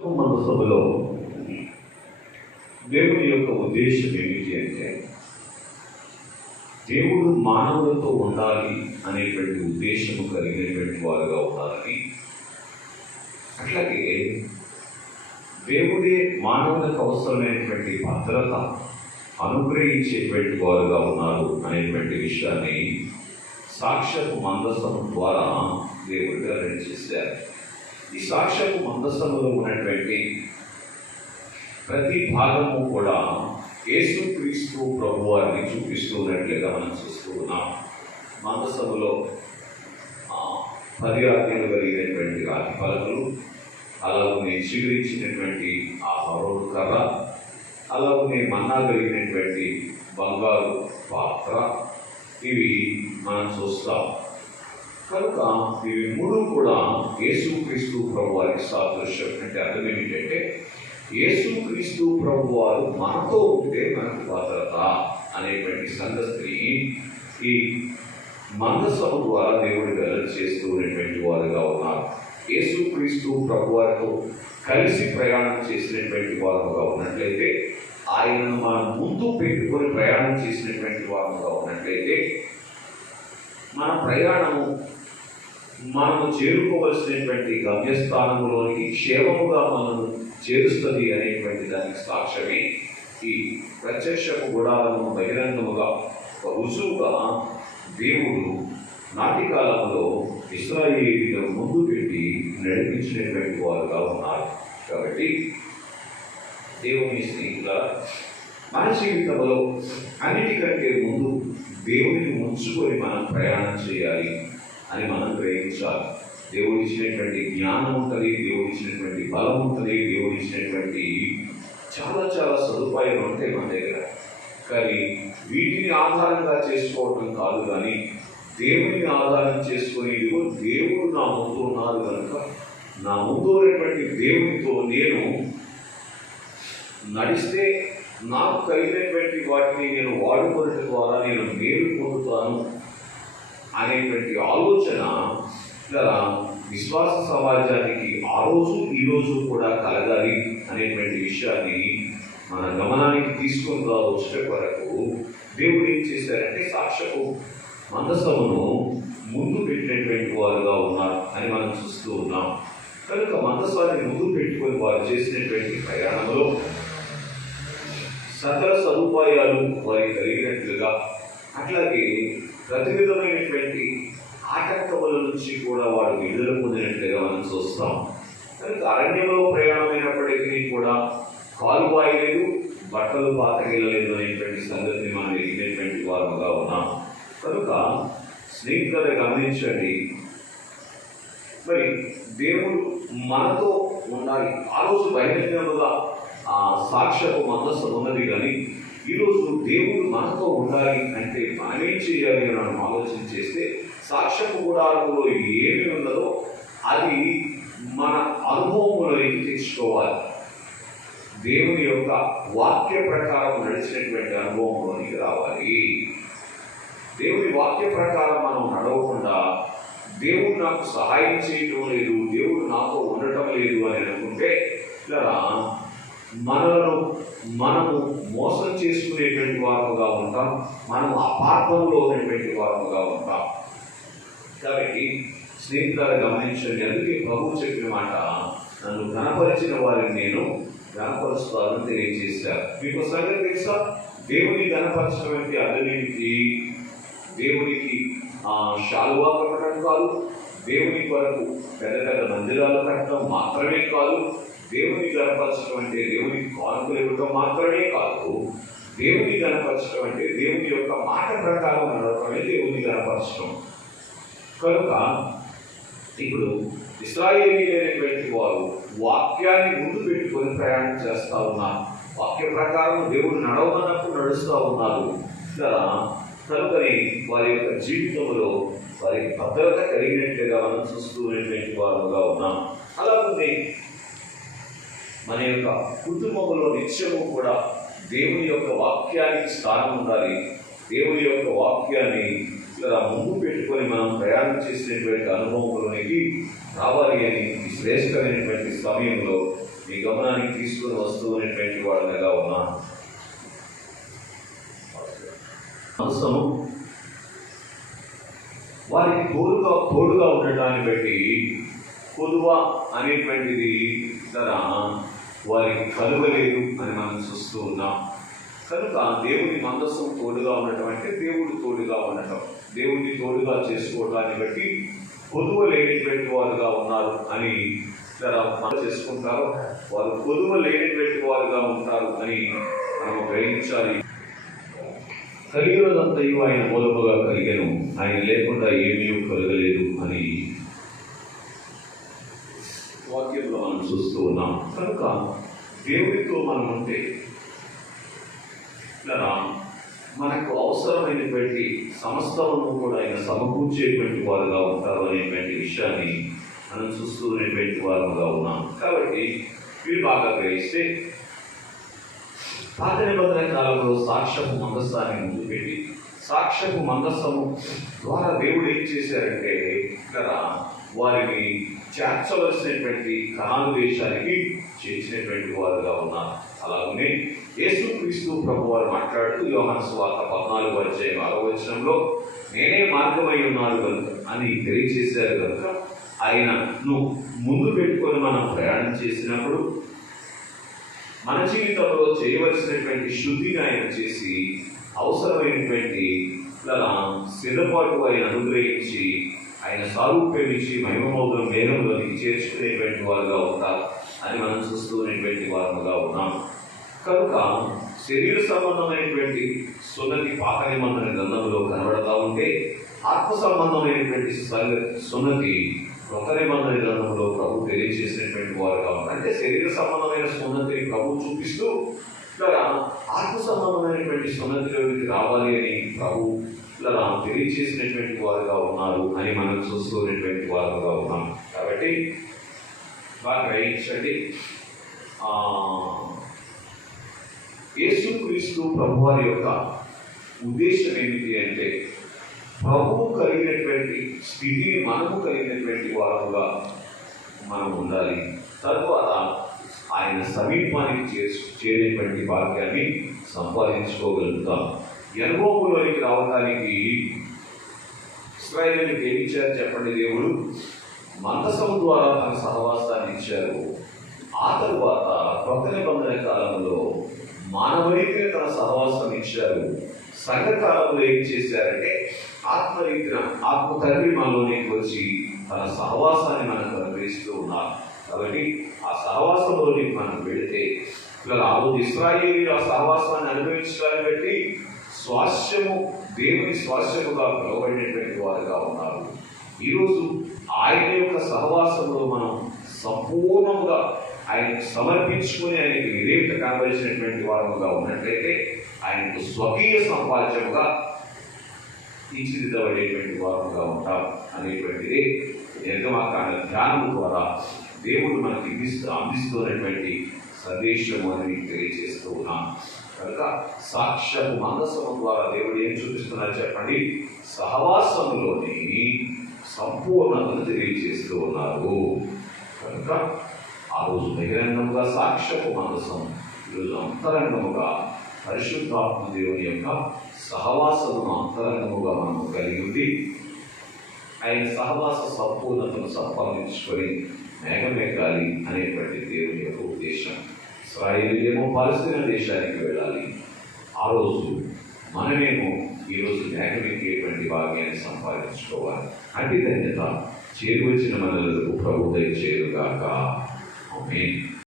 మన సభలో దేవుని యొక్క ఉద్దేశం ఏమిటి అంటే దేవుడు మానవులతో ఉండాలి అనేటువంటి ఉద్దేశము కలిగినటువంటి వారుగా ఉండాలని, అట్లాగే దేవుడే మానవులకు అవసరమైనటువంటి భద్రత అనుగ్రహించేటువంటి వారుగా ఉన్నారు అనేటువంటి విషయాన్ని సాక్ష్యపు మందసం ద్వారా దేవుడు వెల్లడి చేశారు. ఈ సాక్ష్యపు మందసములో ఉన్నటువంటి ప్రతి భాగము కూడా యేసుక్రీస్తు ప్రభువారిని చూపిస్తున్నట్లుగా మనం చూస్తూ ఉన్నాం. మందసములో 10 ఆజ్ఞలు కలిగినటువంటి రాతి పలకలు, అలాగే చిగురించినటువంటి ఆ హరోడు కర్ర, అలాగే మన్నా కలిగినటువంటి బంగారు పాత్ర, ఇవి మనం చూస్తాం. కనుక ఇవి మూడు కూడా యేసుక్రీస్తు ప్రభువారికి సాదృశ్యం. అంటే అర్థం ఏంటంటే యేసుక్రీస్తు ప్రభువారు మనతో ఉంటే మనకు భద్రత అనేటువంటి సంగతిని ఈ మందసము ద్వారా దేవుడు వెల్లడి చేస్తూ ఉన్నటువంటి వారుగా ఉన్నారు. యేసుక్రీస్తు ప్రభువారితో కలిసి ప్రయాణం చేసినటువంటి వారుగా ఉన్నట్లయితే, ఆయనను మనం ముందు పెట్టుకొని ప్రయాణం చేసినటువంటి వారుగా ఉన్నట్లయితే, మన ప్రయాణము మనము చేరుకోవలసినటువంటి గమ్యస్థానంలోనికి క్షేమముగా మనము చేరుస్తుంది అనేటువంటి దానికి సాక్ష్యమే ఈ ప్రత్యక్షపు గుడారము బహిరంగముగా రుజువుగా దేవుడు నాటి కాలంలో ఇశ్రాయేలీయులను ముందు పెట్టి నడిపించినటువంటి వారుగా ఉన్నారు. కాబట్టి దేవుని స్నేహితుల మన జీవితంలో అన్నిటికంటే ముందు దేవుడిని ఉంచుకొని మనం ప్రయాణం చేయాలి అని మనం గ్రహించాలి. దేవుడు ఇచ్చినటువంటి జ్ఞానం ఉంటుంది, దేవుడు ఇచ్చినటువంటి బలం ఉంటుంది, దేవుడు ఇచ్చినటువంటి చాలా చాలా సదుపాయాలు ఉంటాయి మన దగ్గర. కానీ వీటిని ఆధారంగా చేసుకోవటం కాదు, కానీ దేవుని ఆధారం చేసుకొని ఇదిగో దేవుడు నా ముందు ఉన్నారు కనుక నా ముందు ఉన్నటువంటి దేవునితో నేను నడిస్తే నాకు కలిగినటువంటి వాటిని నేను వాడుకోవడం ద్వారా నేను మేలు పొందుతాను అనేటువంటి ఆలోచన విశ్వాస సమాజానికి ఆ రోజు ఈ రోజు కూడా కలగాలి అనేటువంటి విషయాన్ని మన గమనానికి తీసుకొని వచ్చే వరకు దేవుడు ఏం చేశారంటే సాక్ష్యపు మందసమును ముందు పెట్టినటువంటి వారుగా ఉన్నారు అని మనం చూస్తూ ఉన్నాం. కనుక మందసాన్ని ముందు పెట్టుకొని వారు చేసినటువంటి ప్రయాణంలో సకల సదుపాయాలు వారికి కలిగినట్లుగా, అట్లాగే ప్రతి విధమైనటువంటి ఆటంకముల నుంచి కూడా వాడు విడుదల పొందినట్లుగా మనం చూస్తాం. కనుక అరణ్యంలో ప్రయాణమైనప్పటికీ కూడా కాలు వాయలేదు, బట్టలు పాతగిలలేదు అనేటువంటి సంగతిని మనం ఎరిగినటువంటి వారుగా ఉన్నాం. కనుక స్నేహితులను గమనించండి, మరి దేవుడు మనతో ఉండాలి. ఆ రోజు బహిరంగముగా సాక్ష్యపు మందస్సు ఉన్నది, కానీ ఈరోజు దేవుడు మనతో ఉండాలి అంటే మనమేం చేయాలి అని మనం ఆలోచన చేస్తే సాక్ష్యపు గుడారంలో ఏమి ఉన్నదో అది మన అనుభవంలోకి తెచ్చుకోవాలి. దేవుని యొక్క వాక్య ప్రకారం నడిచినటువంటి అనుభవంలోనికి రావాలి. దేవుని వాక్య ప్రకారం మనం నడవకుండా దేవుడు నాకు సహాయం చేయటం లేదు, దేవుడు నాతో ఉండటం లేదు అని అనుకుంటే ఇలా మనము మోసం చేసుకునేటువంటి వారుగా ఉంటాం, మనం అపార్థంలో ఉన్నటువంటి వారుగా ఉంటాం. కాబట్టి స్నేహితులను గమనించండి. అందుకే ప్రభువు చెప్పిన మాట, నన్ను ఘనపరిచిన వారిని నేను ఘనపరుస్తానని తెలియజేశారు. మీకు సంగతి తెలుసా? దేవుని ఘనపరచడం అంటే అర్థమేమిటి? దేవునికి శాలువా కట్టడం కాదు, దేవుని కొరకు పెద్ద పెద్ద మందిరాలు కట్టడం మాత్రమే కాదు, దేవుని గణపరచడం అంటే దేవునికి కానుకలు ఇవ్వడం మాత్రమే కాదు, దేవుని గణపరచడం అంటే దేవుని యొక్క మాట ప్రకారం నడవడమే దేవుని గణపరచడం. కనుక ఇప్పుడు ఇశ్రాయేలీయులైనటువంటి వారు వాక్యాన్ని ముందు పెట్టుకొని ప్రయాణం చేస్తూ ఉన్నారు. వాక్య ప్రకారం దేవుడు నడవమన్నప్పుడు నడుస్తూ ఉన్నారు. కనుకని వారి యొక్క జీవితంలో వారికి భద్రత కలిగినట్లుగా మనం చూస్తూ ఉన్నటువంటి వారుగా ఉన్నాం. అలాగే మన యొక్క కుటుంబంలో నిత్యము కూడా దేవుని యొక్క వాక్యానికి స్థానం ఉండాలి. దేవుని యొక్క వాక్యాన్ని ఇలా ముందు పెట్టుకొని మనం ప్రయాణం చేసినటువంటి అనుభవంలోనికి రావాలి అని ఈ శ్రేష్టమైనటువంటి సమయంలో మీ వస్తూ ఉన్నటువంటి వాడుగా ఉన్నాను. మనసును వారికి తోడుగా ఉండటాన్ని బట్టి కొదువ అనేటువంటిది వారికి కలుగలేదు అని మనం చూస్తూ ఉన్నాం. కనుక దేవుని మందస్సం తోడుగా ఉండటం అంటే దేవుడు తోడుగా ఉండటం, దేవుడిని తోడుగా చేసుకోవటాన్ని బట్టి కొదువ లేనిటువంటి వారుగా ఉన్నారు అని మనం చేసుకుంటారు. వారు కొదువ లేనిటువంటి వారుగా ఉంటారు అని మనం గ్రహించాలి. కలిగినదంతయు ఆయన మూలముగా కలిగను, ఆయన లేకుండా ఏమీ కలగలేదు అని వాక్యంలో మనం చూస్తూ ఉన్నాం. కనుక దేవుడితో మనం ఉంటే మనకు అవసరమైనటువంటి సమస్తము కూడా ఆయన సమకూర్చేటువంటి వారుగా ఉంటారు అనేటువంటి విషయాన్ని మనం చూస్తూ ఉన్నటువంటి వారుగా ఉన్నాం. కాబట్టి వీరు బాగా గ్రహిస్తే పాత నిబంధన కాలంలో సాక్ష్యపు మందస్సాన్ని ముందు పెట్టి సాక్ష్యపు మందస్సము ద్వారా దేవుడు ఏం చేశారంటే వారిని చేర్చవలసినటువంటి కనాను దేశానికి చేర్చినటువంటి వారుగా ఉన్నారు. అలాగనే యేసుక్రీస్తు ప్రభు వారు మాట్లాడుతూ యోహాను సువార్త 14:6 నేనే మార్గమై ఉన్నాను కనుక అని తెలియజేశారు. కనుక ఆయనను ముందు పెట్టుకొని మనం ప్రయాణం చేసినప్పుడు మన జీవితంలో చేయవలసినటువంటి శుద్ధిని ఆయన చేసి అవసరమైనటువంటి సిద్ధపాటు ఆయన అనుగ్రహించి ఆయన సారూప్యం ఇచ్చి మహిమమౌలం మేఘంలోనికి చేర్చుకునేటువంటి వారుగా ఉంటారు అని మనం చూస్తూ ఉన్నటువంటి వారుగా ఉన్నాం. కనుక శరీర సంబంధమైనటువంటి సున్నతి పాత నిబంధన గ్రంథంలో కనబడతా ఉంటే ఆత్మ సంబంధమైనటువంటి సున్నతి కొత్త నిబంధన గ్రంథంలో ప్రభు తెలియజేసినటువంటి వారుగా ఉన్నారు. అంటే శరీర సంబంధమైన సున్నతిని ప్రభు చూపిస్తూ ఆత్మ సంబంధమైనటువంటి సున్నతిలోకి రావాలి అని ప్రభు తెలియజేసినటువంటి వారుగా ఉన్నారు అని మనం చూస్తున్నటువంటి వారుగా ఉన్నాం. కాబట్టి బాగా గ్రహించండి, యేసుక్రీస్తు ప్రభు వారి యొక్క ఉద్దేశం ఏమిటి అంటే ప్రభువు కలిగినటువంటి స్థితిని మనము కలిగినటువంటి వారుగా మనం ఉండాలి. తద్వారా ఆయన సమీపానికి చేరేటువంటి భాగ్యాన్ని సంపాదించుకోగలుగుతాం. అనుభవంలోనికి రావడానికి ఇశ్రాయేలుకి ఏమి ఇచ్చారు చెప్పండి? దేవుడు మందసం ద్వారా తన సహవాసాన్ని ఇచ్చారు. ఆ తరువాత కొత్త నిబంధన కాలంలో మానవరీతిని తన సహవాసం ఇచ్చారు. సంఘకాలంలో ఏం చేశారంటే ఆత్మరీతిన ఆత్మ తండ్రి మనలోనికి వచ్చి తన సహవాసాన్ని మనకు అనుగ్రహిస్తూ ఉన్నారు. కాబట్టి ఆ సహవాసంలోనికి మనం వెళితే ఆ రోజు ఇశ్రాయేలీయులు ఆ సహవాసాన్ని అనుభవించడాన్ని బట్టి స్వాస్థ్యము దేవుని స్వాస్థ్యముగా పిలువబడినటువంటి వారుగా ఉన్నారు. ఈరోజు ఆయన యొక్క సహవాసంలో మనం సంపూర్ణముగా ఆయనకు సమర్పించుకుని ఆయనకి విధేయత కనబరిచినటువంటి వారుగా ఉన్నట్లయితే ఆయనకు స్వకీయ సంపాద్యముగా తీర్చిదిద్దబడేటువంటి వారుగా ఉంటాం అనేటువంటిది నిర్గమకాండ ధ్యానం ద్వారా దేవుడు మనకి అందిస్తున్నటువంటి సందేశము అని తెలియజేస్తూ ఉన్నాం. కనుక సాక్ష్యపు మందసము ద్వారా దేవుడు ఏం చూపిస్తున్నారు చెప్పండి? సహవాసంలోని సంపూర్ణతను తెలియజేస్తూ ఉన్నారు. కనుక ఆ రోజు బహిరంగముగా సాక్ష్యపు మందసం, ఈరోజు అంతరంగముగా పరిశుద్ధాత్మ దేవుని యొక్క సహవాసమును అంతరంగముగా మనము కలిగి ఉండి ఆయన సహవాస సంపూర్ణతను సంపాదించుకొని మేఘమెక్కాలి అనేటువంటి దేవుని యొక్క ఉద్దేశం. ఇశ్రాయేలీయులేమో పాలస్తీనా దేశానికి వెళ్ళాలి. ఆ రోజు మనమేమో ఈరోజు మేఘమెక్కేటువంటి భాగ్యాన్ని సంపాదించుకోవాలి. అట్టి ధన్యత చేరువచ్చిన మనలకు ప్రభు దయచేయుగాక. ఆమేన్.